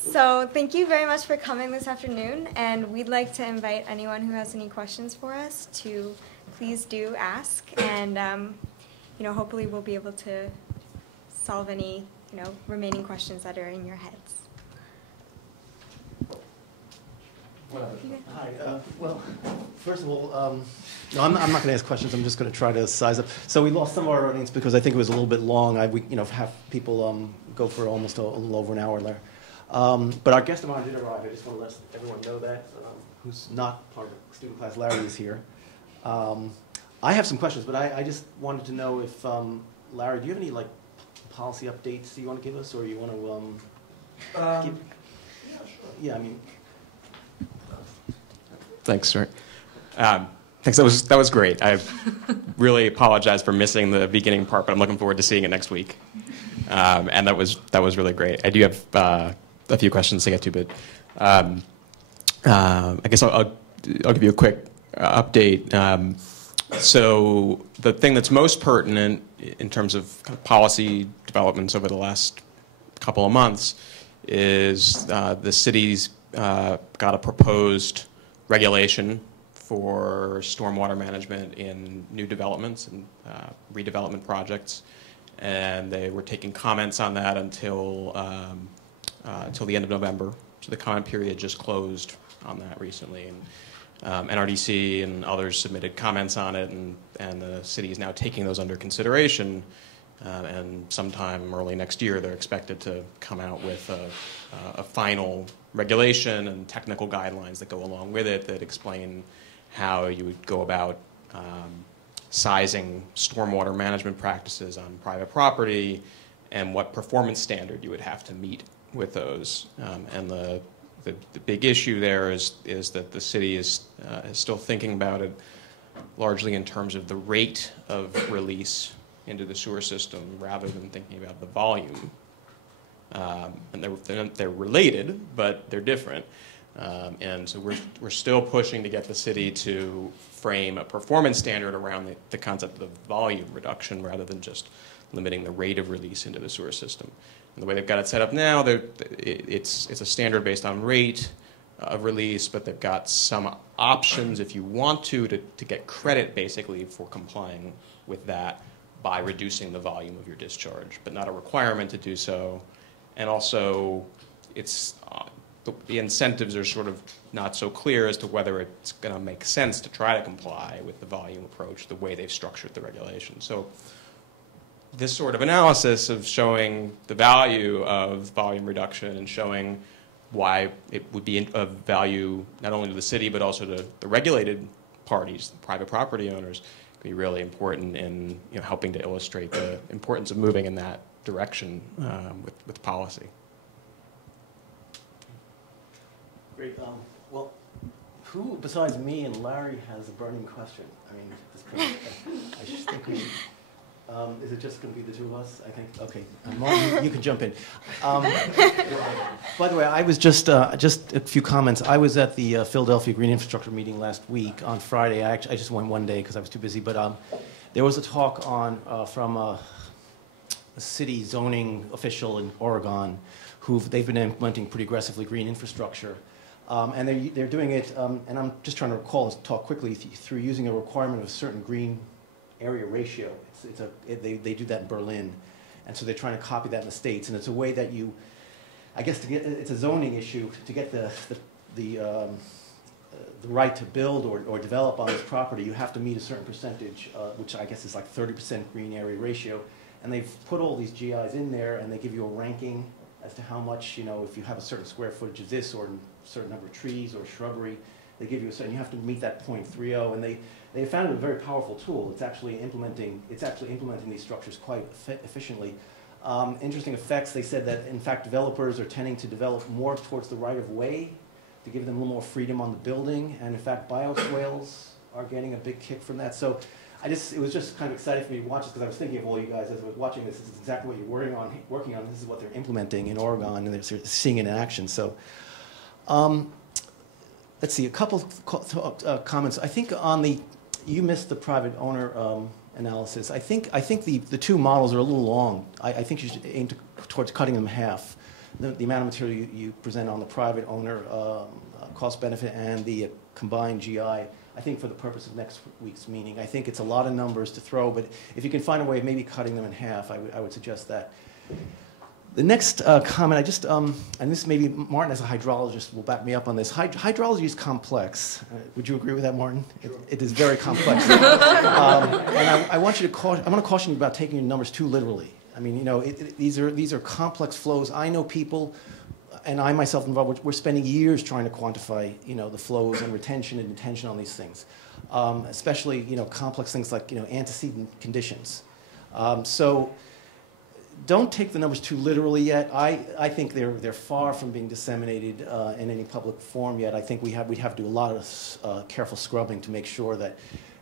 So thank you very much for coming this afternoon, and we'd like to invite anyone who has any questions for us to please do ask, and hopefully we'll be able to solve any remaining questions that are in your heads. Hi. Well, first of all, no, I'm not going to ask questions. I'm just going to try to size up. So we lost some of our earnings because I think it was a little bit long. Have people go for almost a little over an hour there. But our guest of honor did arrive. I just want to let everyone know that, who's not part of the student class. Larry is here. I have some questions, but I just wanted to know if, Larry, do you have any policy updates you want to give us, or you want to give? Yeah, sure. Yeah, I mean. Thanks, sir. Thanks. That was great. I really apologize for missing the beginning part, but I'm looking forward to seeing it next week. And that was really great. I do have a few questions to get to, but I guess I'll give you a quick update. So the thing that's most pertinent in terms of policy developments over the last couple of months is the city's got a proposed regulation for stormwater management in new developments and redevelopment projects, and they were taking comments on that until the end of November. So the comment period just closed on that recently, and NRDC and others submitted comments on it, and the city is now taking those under consideration. And sometime early next year, they're expected to come out with a final regulation and technical guidelines that go along with it that explain how you would go about sizing stormwater management practices on private property and what performance standard you would have to meet with those. And the big issue there is that the city is still thinking about it largely in terms of the rate of release into the sewer system rather than thinking about the volume. And they're related, but they're different. And so we're still pushing to get the city to frame a performance standard around the concept of volume reduction rather than just limiting the rate of release into the sewer system. And the way they've got it set up now, it's a standard based on rate of release, but they've got some options if you want to get credit basically for complying with that by reducing the volume of your discharge, but not a requirement to do so. And also, the incentives are sort of not so clear as to whether it's going to make sense to try to comply with the volume approach the way they've structured the regulation. So this sort of analysis of showing the value of volume reduction and showing why it would be of value not only to the city but also to the regulated parties, the private property owners, be really important in helping to illustrate the importance of moving in that direction with policy. Great. Well, who besides me and Larry has a burning question? I mean, I just think we should. Is it just going to be the two of us? I think. Okay. Martin, you can jump in. By the way, I was just a few comments. I was at the Philadelphia Green Infrastructure meeting last week on Friday. I just went one day because I was too busy. But there was a talk from a city zoning official in Oregon, they've been implementing pretty aggressively green infrastructure, and they're doing it. And I'm just trying to recall this talk quickly through using a requirement of a certain green area ratio. They do that in Berlin, and so they're trying to copy that in the States. And it's a way that I guess it's a zoning issue to get the right to build or develop on this property. You have to meet a certain percentage, which I guess is like 30% green area ratio. And they've put all these GIs in there, and they give you a ranking as to how much, if you have a certain square footage of this or a certain number of trees or shrubbery, they give you a certain. You have to meet that 0.30, and they found it a very powerful tool. It's actually implementing these structures quite efficiently. Interesting effects. They said that in fact developers are tending to develop more towards the right of way to give them a little more freedom on the building, and in fact bioswales are getting a big kick from that. So it was just kind of exciting for me to watch this because I was thinking of all you guys as I was watching this. This is exactly what you're working on. This is what they're implementing in Oregon, and they're seeing it in action. So. Let's see, a couple comments. I think you missed the private owner analysis. I think the two models are a little long. I think you should aim towards cutting them in half. the amount of material you present on the private owner cost benefit and the combined GI, I think for the purpose of next week's meeting. I think it's a lot of numbers to throw, but if you can find a way of maybe cutting them in half, I would suggest that. The next comment, and this maybe Martin as a hydrologist will back me up on this. Hydrology is complex. Would you agree with that, Martin? Sure. It is very complex. And I want to caution you about taking your numbers too literally. I mean, you know, these are complex flows. I know people, and I myself involved, we're spending years trying to quantify, you know, the flows and retention and detention on these things, especially, you know, complex things like, you know, antecedent conditions. So don't take the numbers too literally yet. I think they're far from being disseminated in any public forum yet. I think we'd have to do a lot of careful scrubbing to make sure that,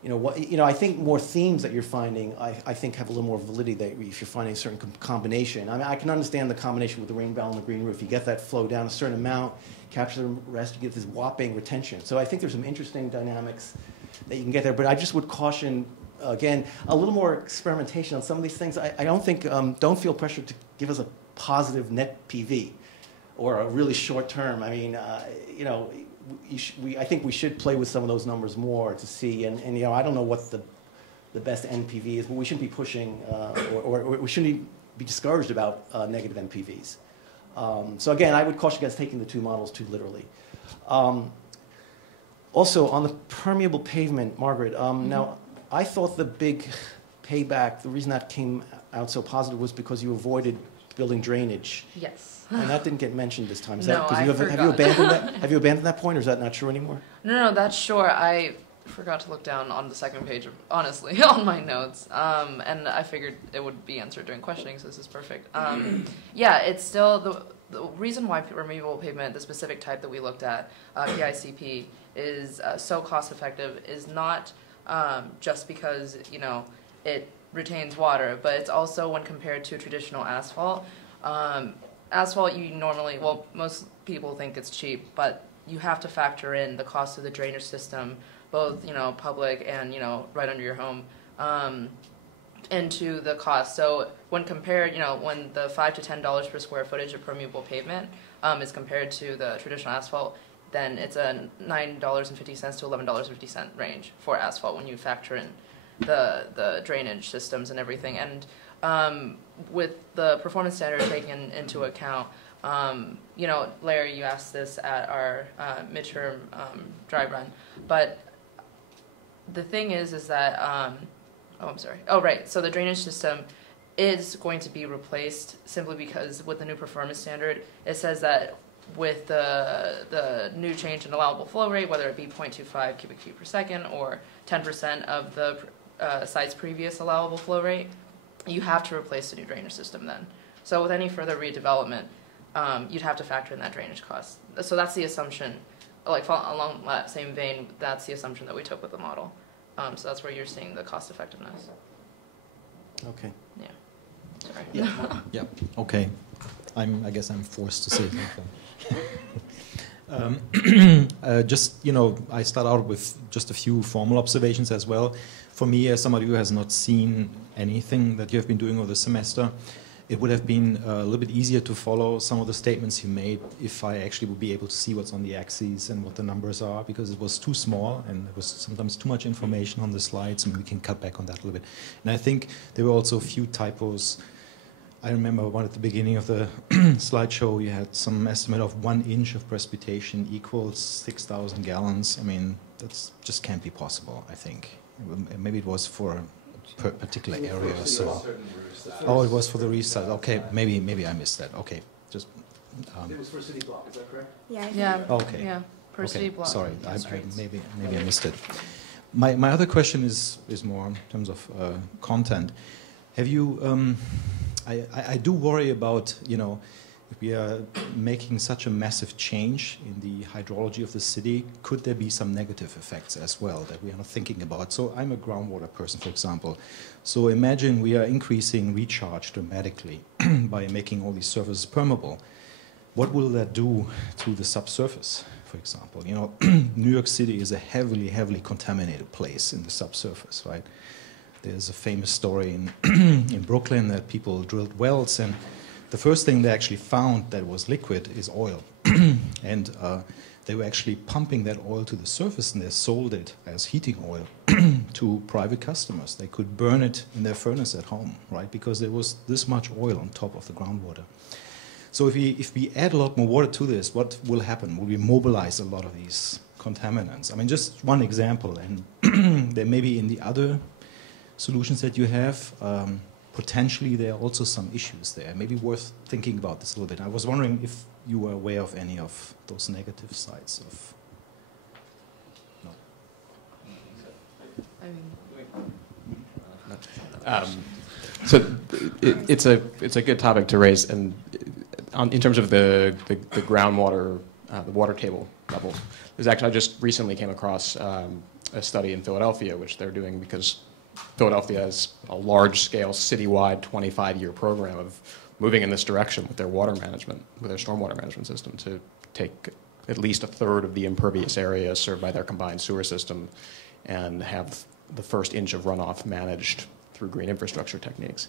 I think more themes that you're finding, I think have a little more validity that if you're finding a certain combination. I mean, I can understand the combination with the rain barrel and the green roof. You get that flow down a certain amount, capture the rest, you get this whopping retention. So I think there's some interesting dynamics that you can get there, but I just would caution, again, a little more experimentation on some of these things. I don't think, don't feel pressured to give us a positive net PV or a really short term. I mean, I think we should play with some of those numbers more to see, and I don't know what the best NPV is, but we shouldn't be pushing, or we shouldn't be discouraged about negative NPVs. So again, I would caution against taking the two models too literally. Also, on the permeable pavement, Margaret, now, I thought the big payback, the reason that came out so positive was because you avoided building drainage. Yes. And that didn't get mentioned this time. Is No, that, I have you forgot. abandoned that? Have you abandoned that point, or is that not true anymore? No, that's sure. I forgot to look down on the second page, honestly, on my notes. And I figured it would be answered during questioning, so this is perfect. Yeah, it's still the reason why permeable pavement, the specific type that we looked at, PICP, is so cost effective is not just because, it retains water, but it's also when compared to traditional asphalt. Asphalt, you normally, most people think it's cheap, but you have to factor in the cost of the drainage system, both, public and, right under your home, into the cost. So when compared, when the $5 to $10 per square footage of permeable pavement is compared to the traditional asphalt, then it's a $9.50 to $11.50 range for asphalt when you factor in the drainage systems and everything. And with the performance standard taken into account, Larry, you asked this at our midterm dry run, but the thing is that, so the drainage system is going to be replaced simply because with the new performance standard, it says that with the new change in allowable flow rate, whether it be 0.25 cubic feet per second or 10% of the site's previous allowable flow rate, you have to replace the new drainage system then. So with any further redevelopment, you'd have to factor in that drainage cost. So that's the assumption, along that same vein, that's the assumption that we took with the model. So that's where you're seeing the cost effectiveness. Okay. Yeah. Sorry. Yeah. Yeah. Okay. I guess I'm forced to say something. I start out with just a few formal observations as well. For me, as somebody who has not seen anything that you have been doing over the semester, it would have been a little bit easier to follow some of the statements you made if I actually would be able to see what's on the axes and what the numbers are, because it was too small and there was sometimes too much information on the slides, and we can cut back on that a little bit. And I think there were also a few typos. I remember one at the beginning of the slideshow, you had some estimate of 1 inch of precipitation equals 6,000 gallons. I mean, that just can't be possible, I think. Maybe it was for a particular area or so. Oh, it was for the restart. Okay, maybe I missed that. Okay, just. It was for city block, is that correct? Yeah. Yeah. Okay. Yeah. Per city block. Sorry, maybe I missed it. My other question is more in terms of content. Have you? I do worry about, if we are making such a massive change in the hydrology of the city, could there be some negative effects as well that we are not thinking about? So I'm a groundwater person, for example. So imagine we are increasing recharge dramatically by making all these surfaces permeable. What will that do to the subsurface, for example? New York City is a heavily, heavily contaminated place in the subsurface, right? There's a famous story in Brooklyn that people drilled wells, and the the first thing they actually found that was liquid is oil. And they were actually pumping that oil to the surface, and they sold it as heating oil to private customers. They could burn it in their furnace at home, right? Because there was this much oil on top of the groundwater. So if we add a lot more water to this, what will happen? Will we mobilize a lot of these contaminants? I mean, just one example, and there may be in the other solutions that you have, potentially there are also some issues there. Maybe worth thinking about this a little bit. I was wondering if you were aware of any of those negative sides of... No. So it's a good topic to raise, and in terms of the groundwater, the water table level, there's actually, I just recently came across a study in Philadelphia, which they're doing because Philadelphia has a large-scale, citywide, 25-year program of moving in this direction with their water management, with their stormwater management system, to take at least a third of the impervious area served by their combined sewer system and have the first inch of runoff managed through green infrastructure techniques,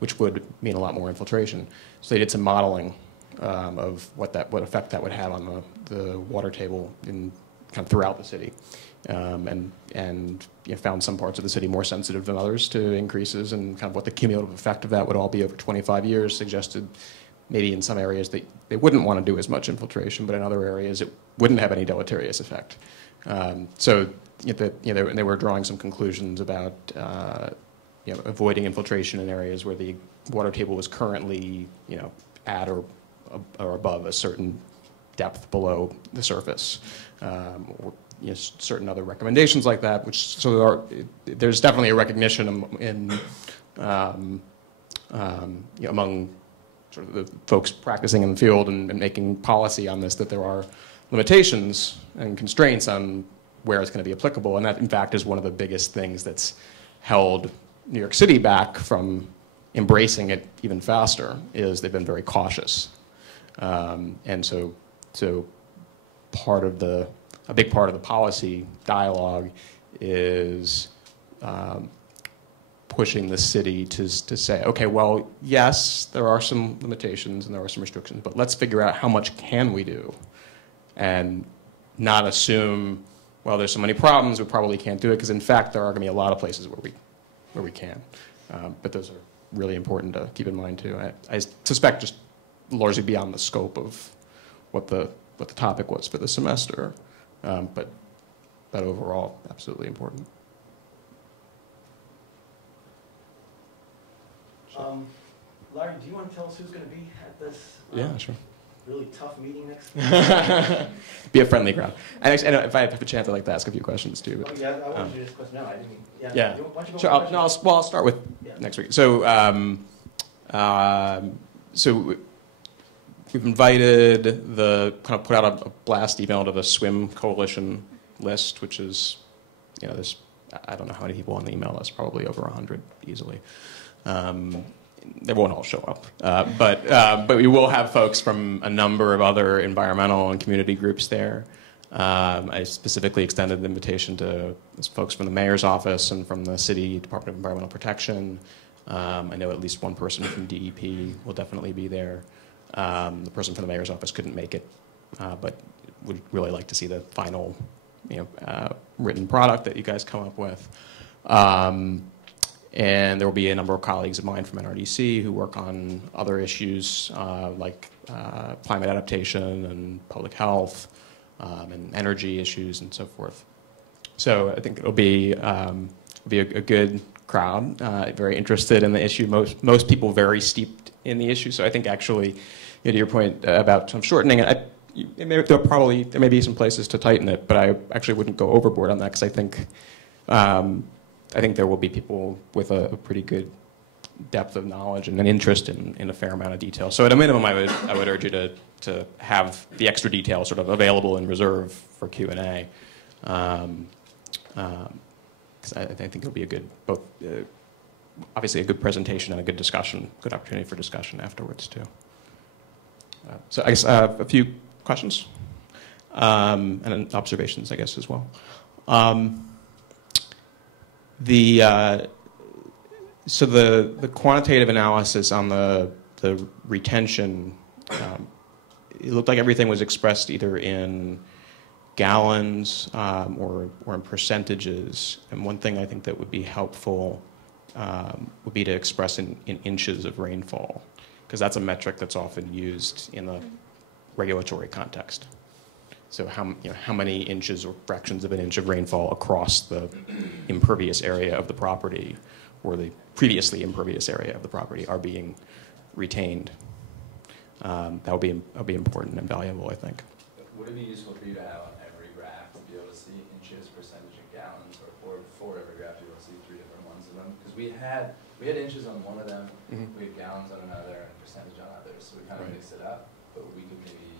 which would mean a lot more infiltration. So they did some modeling of what effect that would have on the water table in kind of throughout the city, and found some parts of the city more sensitive than others to increases, and kind of what the cumulative effect of that would all be over 25 years. Suggested maybe in some areas they wouldn't want to do as much infiltration, but in other areas it wouldn't have any deleterious effect. So they were drawing some conclusions about avoiding infiltration in areas where the water table was currently at or above a certain depth below the surface, or certain other recommendations like that. There's definitely a recognition among sort of the folks practicing in the field and making policy on this, that there are limitations and constraints on where it's going to be applicable, and that in fact is one of the biggest things that's held New York City back from embracing it even faster, is they've been very cautious. And so a big part of the policy dialogue is pushing the city to say, okay, well, yes, there are some limitations and there are some restrictions, but let's figure out how much can we do, and not assume, well, there's so many problems, we probably can't do it, because in fact there are going to be a lot of places where we can. But those are really important to keep in mind too. I suspect just largely beyond the scope of what the topic was for the semester, but overall absolutely important. Larry, do you want to tell us who's going to be at this? Yeah, sure. Really tough meeting next week? Be a friendly crowd. And actually, if I have a chance, I'd like to ask a few questions too. But, yeah, I wanted you to ask a question. No, I didn't mean. Yeah. Sure. I'll start with next week. So, so we've invited kind of put out a blast email to the Swim Coalition list, which is, there's, I don't know how many people on the email list, probably over 100 easily. They won't all show up, but we will have folks from a number of other environmental and community groups there. I specifically extended the invitation to folks from the mayor's office and from the city Department of Environmental Protection. I know at least one person from DEP will definitely be there. The person from the mayor's office couldn't make it, but would really like to see the final, written product that you guys come up with. And there will be a number of colleagues of mine from NRDC who work on other issues like climate adaptation and public health and energy issues and so forth. So I think it'll be a good crowd, very interested in the issue. Most people very steeped in the issue. So I think actually, to your point about some shortening it, there may be some places to tighten it, but I actually wouldn't go overboard on that, because I think there will be people with a pretty good depth of knowledge and an interest in a fair amount of detail. So at a minimum, I would urge you to have the extra detail sort of available in reserve for Q&A, because I think it'll be a good, obviously a good presentation and a good discussion, good opportunity for discussion afterwards too. So I guess a few questions and observations, I guess, as well. So the quantitative analysis on the the retention, it looked like everything was expressed either in gallons or in percentages. And one thing I think that would be helpful would be to express in inches of rainfall, because that's a metric that's often used in the regulatory context. So how many inches or fractions of an inch of rainfall across the impervious area of the property or the previously impervious area of the property are being retained. That would be important and valuable, I think. Would it be useful for you to have on every graph to be able to see inches, percentage, and gallons, or for every graph to be able to see 3 different ones of them? Because we had inches on one of them, we had gallons on another, and percentage on others. So we kind of mixed it up, but we could maybe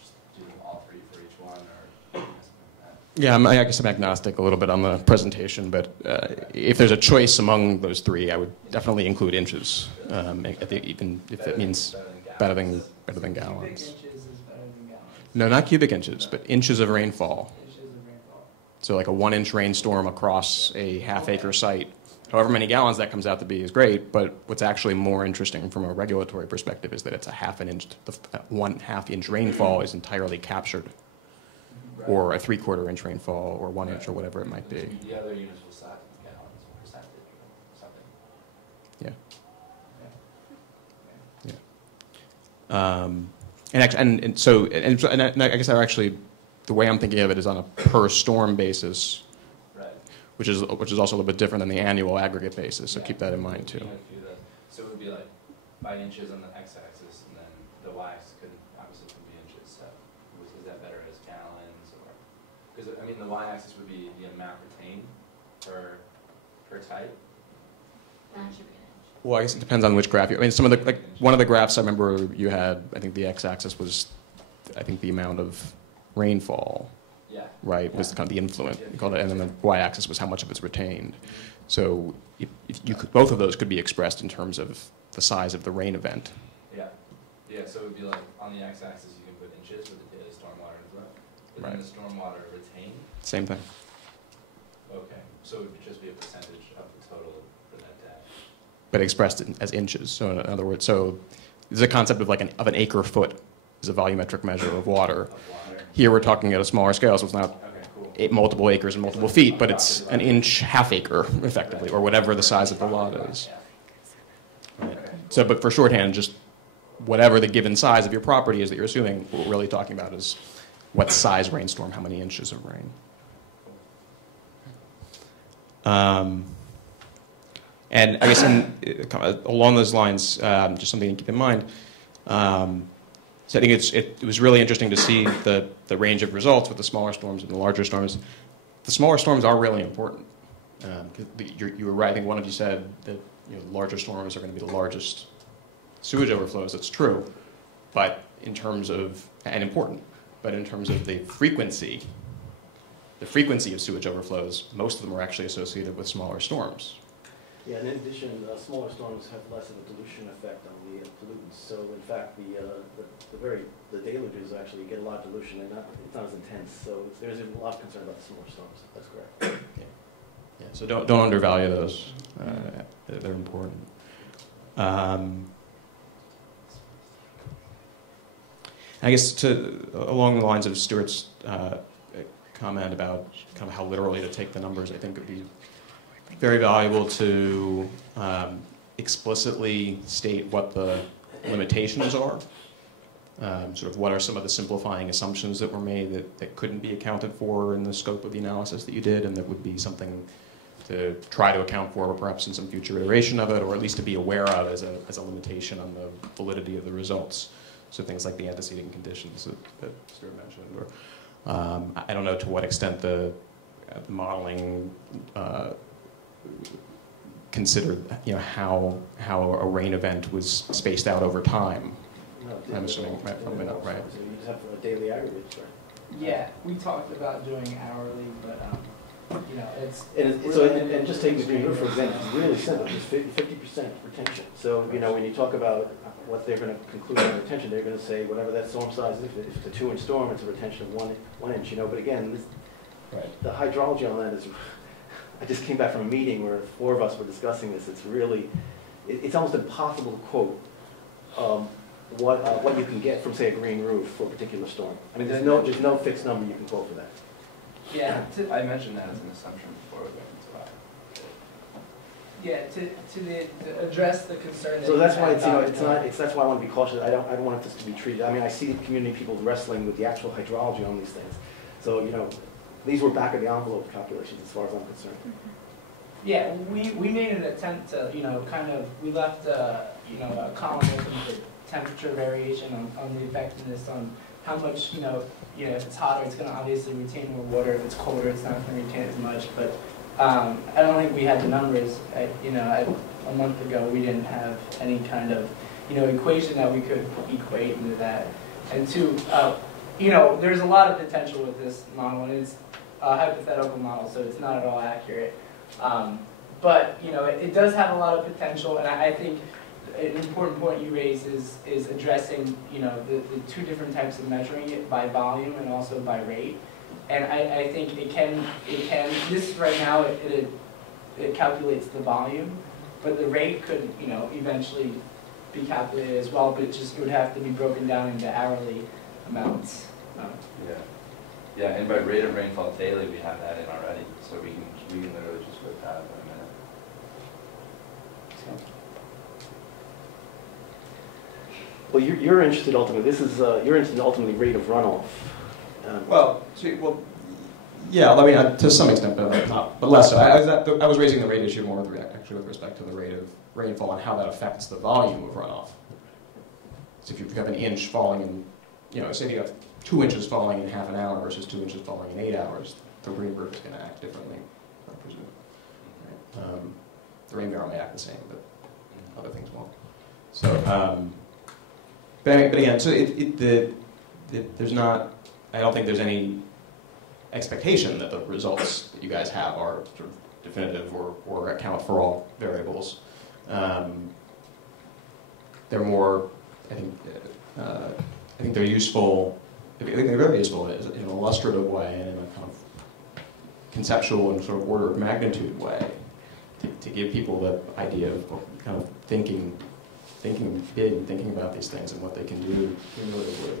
just do all 3 for each one, or something like that. Yeah, I guess I'm agnostic a little bit on the presentation, but if there's a choice among those 3, I would definitely include inches, even if it means better than gallons. No, not cubic inches, but inches of rainfall. So like a 1-inch rainstorm across a half-acre site, however many gallons that comes out to be is great, but what's actually more interesting from a regulatory perspective is that it's a 1/2 inch rainfall is entirely captured, or a 3/4 inch rainfall, or 1 inch, or whatever it might be. The other units will size in gallons or percentage or something. Yeah. And I guess the way I'm thinking of it is on a per storm basis, right, which is also a little bit different than the annual aggregate basis. So yeah, keep that in mind too. So it would be like by inches on the x-axis, and then the y-axis could be inches. So is that better as gallons, or because I mean the y-axis would be the amount retained per type. Well, I guess it depends on which graph. I mean, some of the one of the graphs I remember you had. I think the x-axis was, I think the amount of rainfall. Yeah. Right, was kind of the influence, you called it, and then the y-axis was how much of it's retained. So if you could, both of those could be expressed in terms of the size of the rain event. Yeah. Yeah. So it would be like on the x-axis you can put inches with the stormwater as well, but then the stormwater retained. Same thing. Okay. So it would just be a percentage of the total for that data. But expressed as inches. So in other words, so there's a concept of an acre foot is a volumetric measure of water. Here we're talking at a smaller scale, so it's not multiple acres and multiple feet, but it's an inch, half acre, effectively, or whatever the size of the lot is. Right. So, but for shorthand, just whatever the given size of your property is that you're assuming, what we're really talking about is what size rainstorm, how many inches of rain. And I guess along those lines, just something to keep in mind, so I think it was really interesting to see the range of results with the smaller storms and the larger storms. The smaller storms are really important. You were right. I think one of you said that larger storms are going to be the largest sewage overflows. That's true, but in terms of and important, but in terms of the frequency of sewage overflows, most of them are actually associated with smaller storms. Yeah, and in addition, smaller storms have less of a dilution effect on the pollutants. So in fact, the deluges actually get a lot of dilution, and it's not as intense. So there's a lot of concern about the smaller storms. That's correct. Yeah. So don't undervalue those. They're important. I guess along the lines of Stuart's comment about kind of how literally to take the numbers, I think it would be very valuable to explicitly state what the limitations are. Sort of what are some of the simplifying assumptions that were made that couldn't be accounted for in the scope of the analysis that you did, and that would be something to try to account for, or perhaps in some future iteration of it, or at least to be aware of as a limitation on the validity of the results. So things like the antecedent conditions that Stuart mentioned, or I don't know to what extent the modeling considered, how a rain event was spaced out over time. No, I'm assuming probably not right. So you just have a daily aggregate, right? Yeah, we talked about doing hourly, but it's. And just taking the river for example, it's really simple. It's 50% retention. So when you talk about what they're going to conclude on retention, they're going to say whatever that storm size is. If it's a 2-inch storm, it's a retention of one inch. But again, the hydrology on that is. I just came back from a meeting where 4 of us were discussing this. It's really, it's almost impossible to quote what you can get from, say, a green roof for a particular storm. I mean, there's no fixed number you can quote for that. Yeah, I mentioned that as an assumption before we went into that. yeah. To address the concern. So that's why it's, you know, about, it's not, that's why I want to be cautious. I don't want this to be treated, I mean, I see community people wrestling with the actual hydrology on these things. So, you know, these were back of the envelope calculations as far as I'm concerned. Yeah, we made an attempt to, you know, kind of, we left, you know, a column open for temperature variation on the effectiveness on how much, you know, if it's hotter, it's going to obviously retain more water. If it's colder, it's not going to retain as much. But I don't think we had the numbers. A month ago, we didn't have any kind of, you know, equation that we could equate into that. And two, you know, there's a lot of potential with this model, and it's a hypothetical model, so it's not at all accurate. But you know, it does have a lot of potential, and I think an important point you raise is addressing, you know, the two different types of measuring it by volume and also by rate. And I think it can this right now it calculates the volume, but the rate could, you know, eventually be calculated as well, but it would have to be broken down into hourly amounts. Yeah, and by rate of rainfall daily, we have that in already, so we can literally just whip that in a minute. So. Well, you're interested ultimately. This is you're interested in ultimately rate of runoff. Yeah. I mean, to some extent, but less so. I was raising the rate issue more with respect to the rate of rainfall and how that affects the volume of runoff. So if you have an inch falling in, you know, say if you have 2 inches falling in half an hour versus 2 inches falling in 8 hours, the green roof is going to act differently, I presume. Right? The rain barrel may act the same, but other things won't. So, but again, so there's not. I don't think there's any expectation that the results that you guys have are sort of definitive or account for all variables. They're more. I think they're useful. I think they're very useful in an illustrative way and in a kind of conceptual and sort of order of magnitude way to give people the idea of kind of thinking big and thinking about these things and what they can do cumulatively.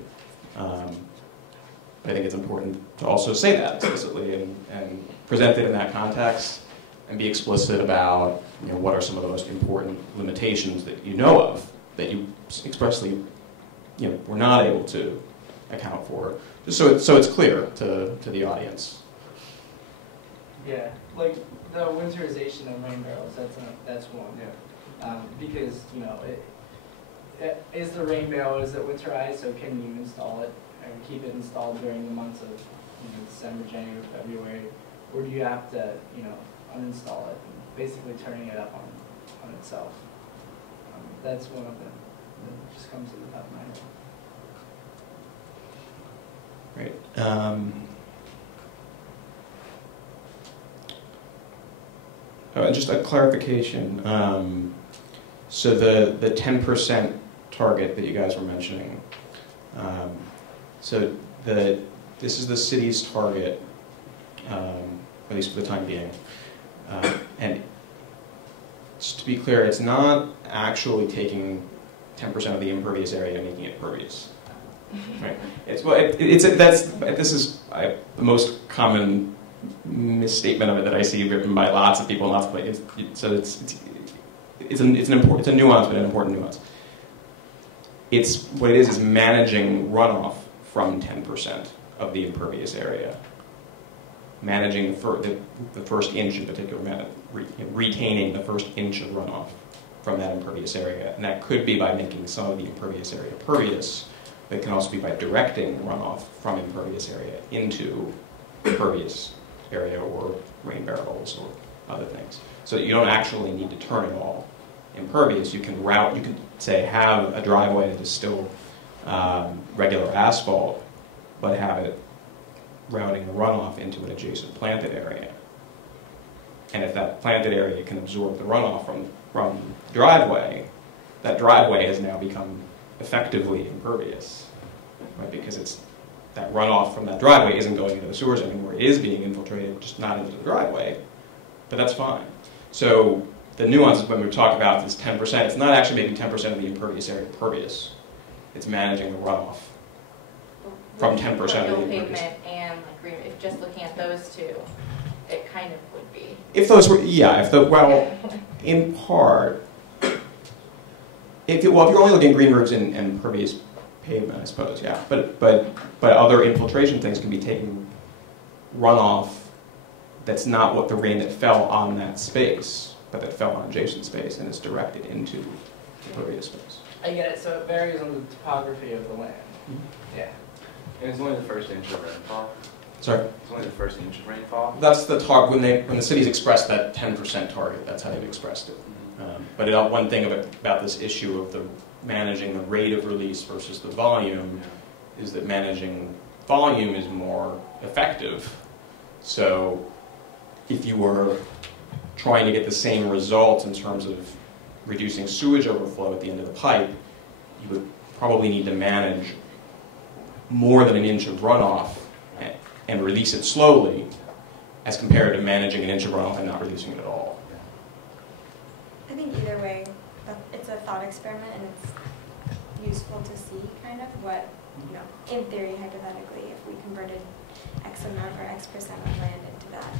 I think it's important to also say that explicitly and present it in that context and be explicit about, you know, what are some of the most important limitations that you know of that you expressly, you know, were not able to account for, just so it's clear to the audience. Yeah, like the winterization of rain barrels. That's one. Yeah. Because, you know, is the rain barrel, is it winterized? So can you install it or keep it installed during the months of, you know, December, January, February, or do you have to, you know, uninstall it and basically turning it up on itself? That's one of them that just comes to the top of my head. Right. Just a clarification. So the 10% target that you guys were mentioning. So this is the city's target, at least for the time being. And just to be clear, it's not actually taking 10% of the impervious area and making it pervious. Right. This is the most common misstatement of it that I see written by lots of people. It's a nuance, but an important nuance. What it is managing runoff from 10% of the impervious area, managing the first inch in particular, retaining the first inch of runoff from that impervious area, and that could be by making some of the impervious area pervious. It can also be by directing runoff from impervious area into pervious area or rain barrels or other things. So you don't actually need to turn it all impervious. You can say have a driveway that is still regular asphalt, but have it routing the runoff into an adjacent planted area. And if that planted area can absorb the runoff from the driveway, that driveway has now become effectively impervious, right? Because that runoff from that driveway isn't going into the sewers anymore. It is being infiltrated, just not into the driveway, but that's fine. So the nuance is when we talk about this 10%, it's not actually making 10% of the impervious area pervious. It's managing the runoff from 10% of the impervious. Pavement and like green, if just looking at those two, it kind of would be. If those were, yeah, if the, well, in part, if you're only looking at green roofs and impervious pavement, I suppose, yeah. But other infiltration things can be taking runoff that's not what the rain that fell on that space, but that fell on adjacent space and is directed into impervious space. I get it. So it varies on the topography of the land. Mm-hmm. Yeah. And it's only the first inch of rainfall. Sorry? It's only the first inch of rainfall. That's the talk when the cities expressed that 10% target. That's how they've expressed it. But one thing about this issue of the managing the rate of release versus the volume is that managing volume is more effective. So if you were trying to get the same results in terms of reducing sewage overflow at the end of the pipe, you would probably need to manage more than an inch of runoff and release it slowly as compared to managing an inch of runoff and not releasing it at all. I think either way, it's a thought experiment, and it's useful to see kind of what, in theory, hypothetically, if we converted X amount or X percent of land into that,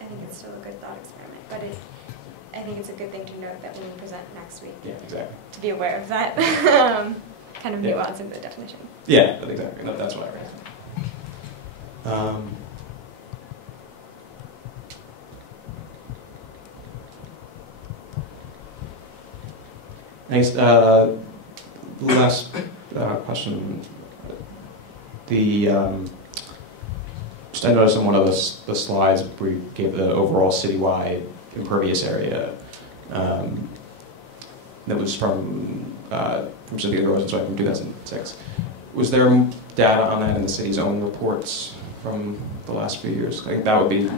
I think it's still a good thought experiment. But I think it's a good thing to note that when we present next week, Yeah, exactly. to be aware of that kind of nuance in the definition. Yeah, exactly. That's what I read. Thanks. Last question. Just I noticed on one of the slides where you gave the overall citywide impervious area. That was from Cynthia Rosenzweig from 2006. Was there data on that in the city's own reports from the last few years? I think that would be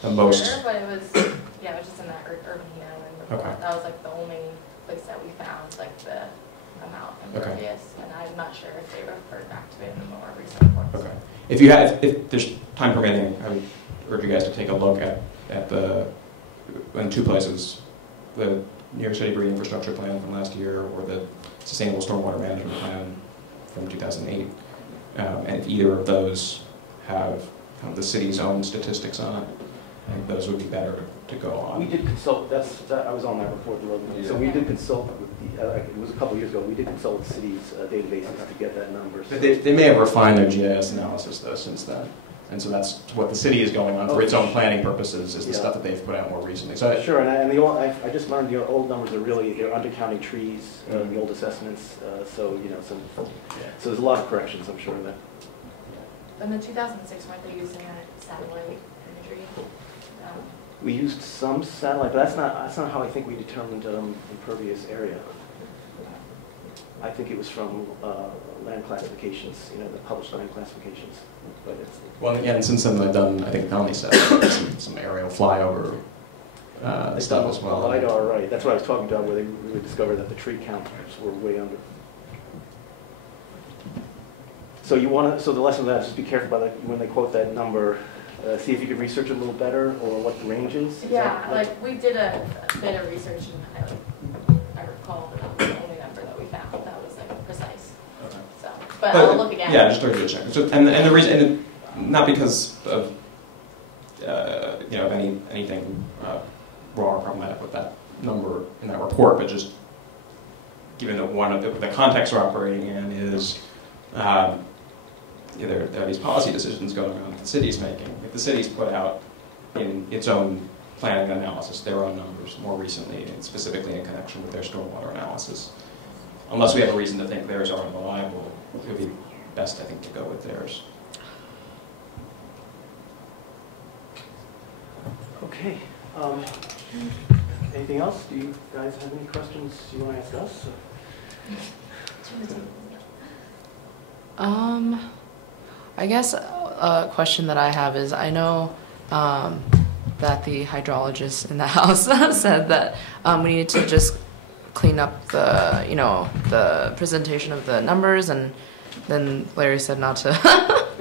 the most. Sure, but it was just in that urban healing report. Okay. That was like the only place that we found like the amount impervious, and I'm not sure if they referred back to it in the more recent reports. Okay. If there's time permitting, I would urge you guys to take a look at in two places, the New York City Green Infrastructure Plan from last year or the Sustainable Stormwater Management Plan from 2008. And if either of those have kind of the city's own statistics on it, I think those would be better to go on. We did consult, I was on that report, so we did consult with it was a couple of years ago, we did consult with cities' databases to get that number. So. They may have refined their GIS analysis though since then. And so that's what the city is going on for its own planning purposes is the stuff that they've put out more recently. So sure, and I just learned the old numbers are really, they're undercounting trees, the old assessments, so there's a lot of corrections, I'm sure of that. In the 2006, weren't they using satellite imagery? We used some satellite, but that's not how I think we determined impervious area. I think it was from land classifications, the published land classifications. But it's well, again, since then they've done, I think Conley said, some aerial flyover stuff as well. LiDAR, right. That's what I was talking about, where they really discovered that the tree counts were way under. So so the lesson of that is just be careful about when they quote that number. See if you can research it a little better, or what the range is. Yeah, like we did a bit of research, and I recall that was the only number that we found that was like precise. Okay. So, but I'll look again. Yeah, just urge you to check. So, and the reason, and not because of anything wrong or problematic with that number in that report, but just given that one of the context we're operating in is. There are these policy decisions going on that the city's making. If the city's put out in its own planning analysis their own numbers more recently, and specifically in connection with their stormwater analysis, unless we have a reason to think theirs are unreliable, it would be best, I think, to go with theirs. Okay. Anything else? Do you guys have any questions you want to ask us? I guess a question that I have is I know that the hydrologist in the house said that we needed to just clean up the presentation of the numbers, and then Larry said not to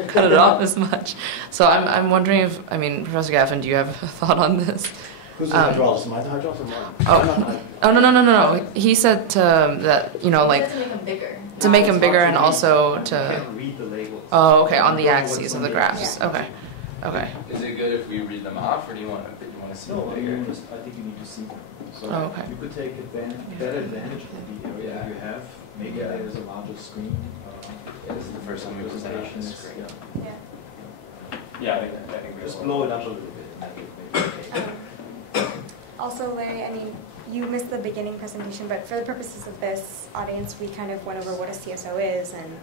cut it off as much. So I'm wondering if, Professor Gaffin, do you have a thought on this? Who's the hydrologist? Am I the hydrologist or Mark? Oh no. He said that like To make them bigger. to make them bigger and also You to. can't read the labels. Oh, okay, on the You don't know axes what's of on the the graphs. axes. Okay, okay. Is it good if we read them off, or do you want to see No, them I bigger? mean, I think you need to see them. So Oh, okay. you could take better advantage of the area that you have. Maybe Yeah. there's a larger screen. Yeah, this is the first time we put that on the Presentation is- screen. yeah. Yeah. Yeah, I think we Just blow it up a little bit. And make it okay. Also, Larry, I mean, you missed the beginning presentation, but for the purposes of this audience, we kind of went over what a CSO is and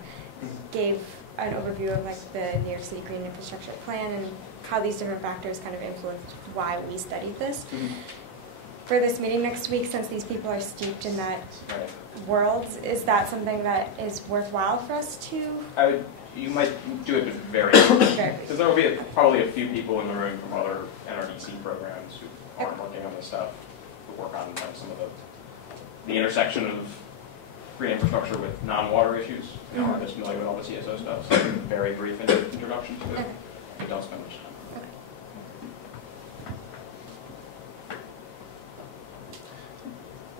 gave an overview of like the New York City Green Infrastructure Plan and how these different factors kind of influenced why we studied this. For this meeting next week, since these people are steeped in that world, is that something that is worthwhile for us to? You might do it very, Very. because there will be probably a few people in the room from other NRDC programs who aren't Okay. working on this stuff, who work on like some of the intersection of green infrastructure with non-water issues. You know, aren't as familiar with all the CSO stuff, so very brief introduction to it. But don't spend much time.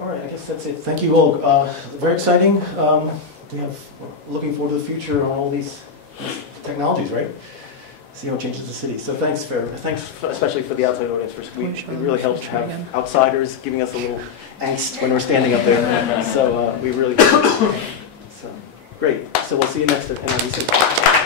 All right, I guess that's it. Thank you all. Very exciting. We're looking forward to the future on all these technologies, right? See how it changes the city. So thanks especially for the outside audience. It really helps to have outsiders giving us a little angst when we're standing up there. So we really, so great. So we'll see you next at NRDC.